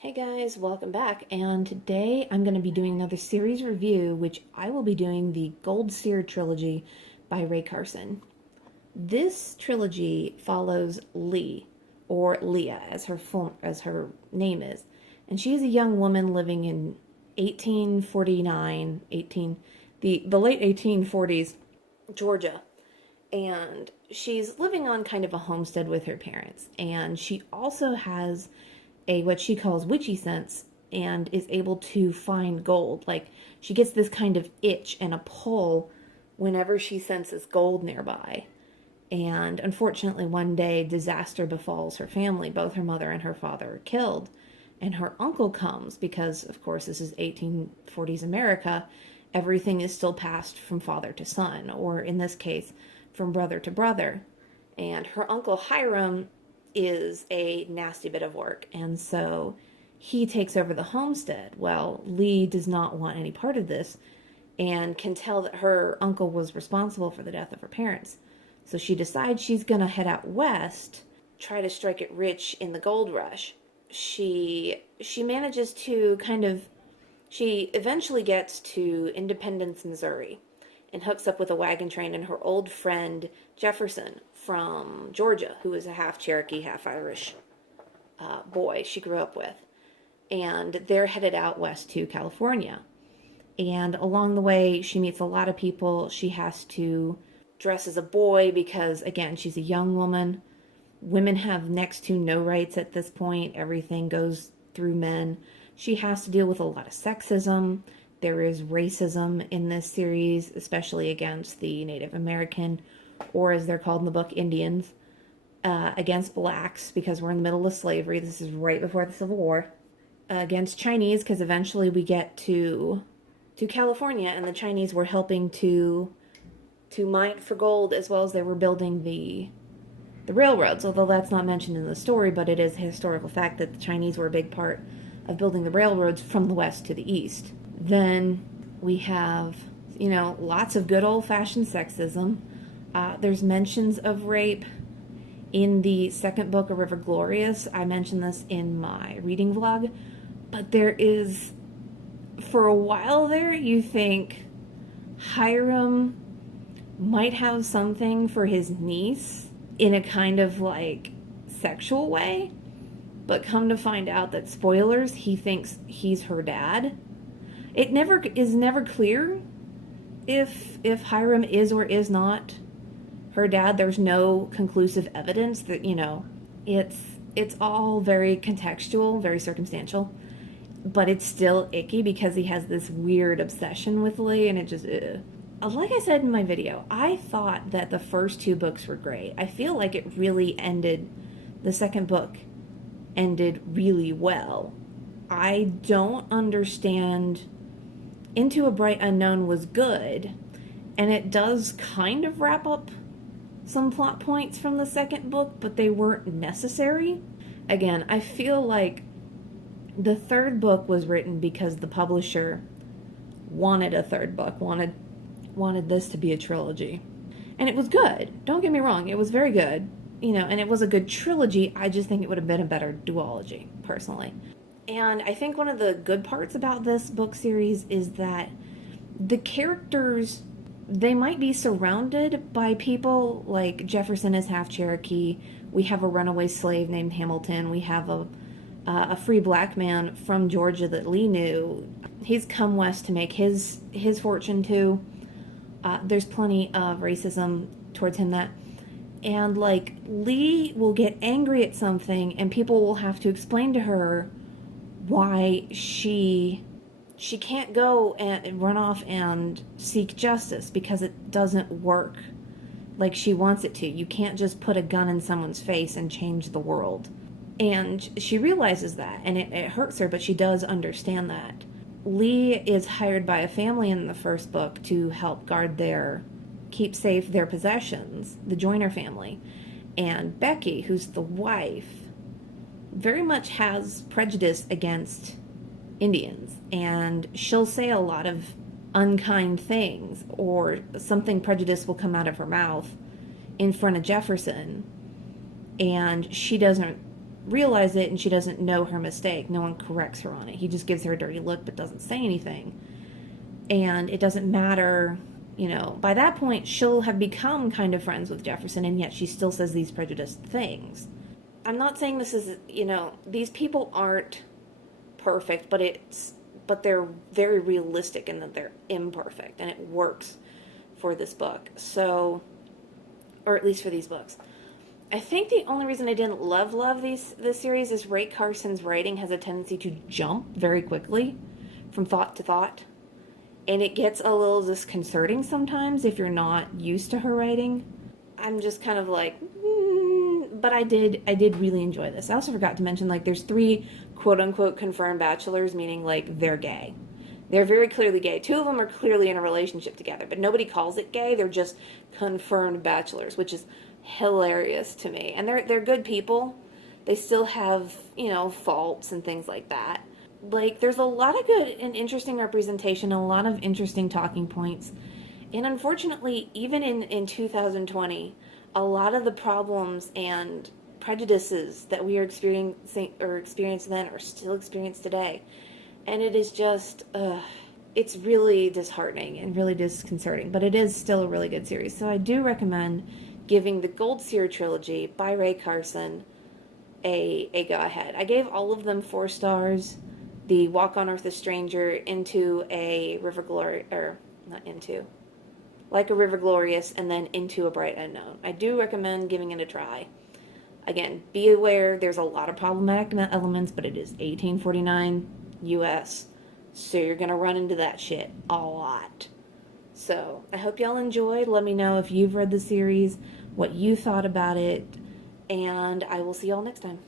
Hey guys, welcome back. And today I'm going to be doing another series review, which I will be doing the Gold Seer Trilogy by Rae Carson. This trilogy follows Lee, or Leah, as her name is, and she is a young woman living in 1849, the late 1840s Georgia, and she's living on kind of a homestead with her parents, and she also has a what she calls witchy sense and is able to find gold. Like, she gets this kind of itch and a pull whenever she senses gold nearby. And unfortunately, one day, disaster befalls her family. Both her mother and her father are killed. And her uncle comes because, of course, this is 1840s America. Everything is still passed from father to son, or in this case, from brother to brother. And her uncle Hiram is a nasty bit of work, and so he takes over the homestead. Well, Lee does not want any part of this and can tell that her uncle was responsible for the death of her parents. So she decides she's going to head out west, try to strike it rich in the gold rush. She manages to she eventually gets to Independence, Missouri, and hooks up with a wagon train and her old friend Jefferson from Georgia, who is a half Cherokee, half Irish boy she grew up with. And they're headed out west to California. And along the way, she meets a lot of people. She has to dress as a boy because, again, she's a young woman. Women have next to no rights at this point. Everything goes through men. She has to deal with a lot of sexism. There is racism in this series, especially against the Native American, or as they're called in the book, Indians, against blacks, because we're in the middle of slavery. This is right before the Civil War. Against Chinese, because eventually we get to California, and the Chinese were helping to mine for gold, as well as they were building the railroads, although that's not mentioned in the story, but it is a historical fact that the Chinese were a big part of building the railroads from the west to the east. Then we have, lots of good old-fashioned sexism. There's mentions of rape in the second book, A River Glorious. I mentioned this in my reading vlog, but there is, for a while there, you think Hiram might have something for his niece in a kind of like sexual way, but come to find out that, spoilers, he thinks he's her dad. It is never clear if Hiram is or is not her dad. There's no conclusive evidence that, it's all very contextual, very circumstantial, but it's still icky because he has this weird obsession with Lee, and it just, like I said in my video, I thought that the first two books were great. I feel like the second book ended really well. I don't understand. Into a Bright Unknown was good, and it does kind of wrap up some plot points from the second book, but they weren't necessary. Again, I feel like the third book was written because the publisher wanted a third book, wanted this to be a trilogy. And it was good. Don't get me wrong, it was very good. And it was a good trilogy. I just think it would have been a better duology, personally. And I think one of the good parts about this book series is that the characters, they might be surrounded by people. Like, Jefferson is half Cherokee. We have a runaway slave named Hamilton. We have a free black man from Georgia that Lee knew. He's come west to make his fortune too. There's plenty of racism towards him and like, Lee will get angry at something and people will have to explain to her why she can't go and run off and seek justice because it doesn't work like she wants it to. You can't just put a gun in someone's face and change the world. And she realizes that, and it hurts her, but she does understand that. Lee is hired by a family in the first book to help keep safe their possessions, the Joyner family. And Becky, who's the wife, very much has prejudice against Indians, and she'll say a lot of unkind things, or something prejudiced will come out of her mouth in front of Jefferson, and she doesn't realize it and she doesn't know her mistake. No one corrects her on it. He just gives her a dirty look but doesn't say anything. And it doesn't matter, by that point she'll have become kind of friends with Jefferson, and yet she still says these prejudiced things. I'm not saying this is, these people aren't perfect, but they're very realistic in that they're imperfect, and it works for this book. So, or at least for these books. I think the only reason I didn't love this series is Rae Carson's writing has a tendency to jump very quickly from thought to thought. And it gets a little disconcerting sometimes if you're not used to her writing. I'm just kind of like, but I did really enjoy this. I also forgot to mention, like, there's 3 quote-unquote confirmed bachelors, meaning, like, they're gay. They're very clearly gay. 2 of them are clearly in a relationship together, but nobody calls it gay. They're just confirmed bachelors, which is hilarious to me. And they're good people. They still have, faults and things like that. Like, there's a lot of good and interesting representation, a lot of interesting talking points. And unfortunately, even in 2020, a lot of the problems and prejudices that we are experienced then are still experienced today. And it is just, it's really disheartening and really disconcerting. But it is still a really good series. So I do recommend giving the Gold Seer Trilogy by Rae Carson a go-ahead. I gave all of them 4 stars. The Walk on Earth a Stranger, Into a River Glorious, or not Into, Like a River Glorious, and then Into a Bright Unknown. I do recommend giving it a try. Again, be aware there's a lot of problematic elements, but it is 1849 US, so you're going to run into that shit a lot. So, I hope y'all enjoyed. Let me know if you've read the series, what you thought about it, and I will see y'all next time.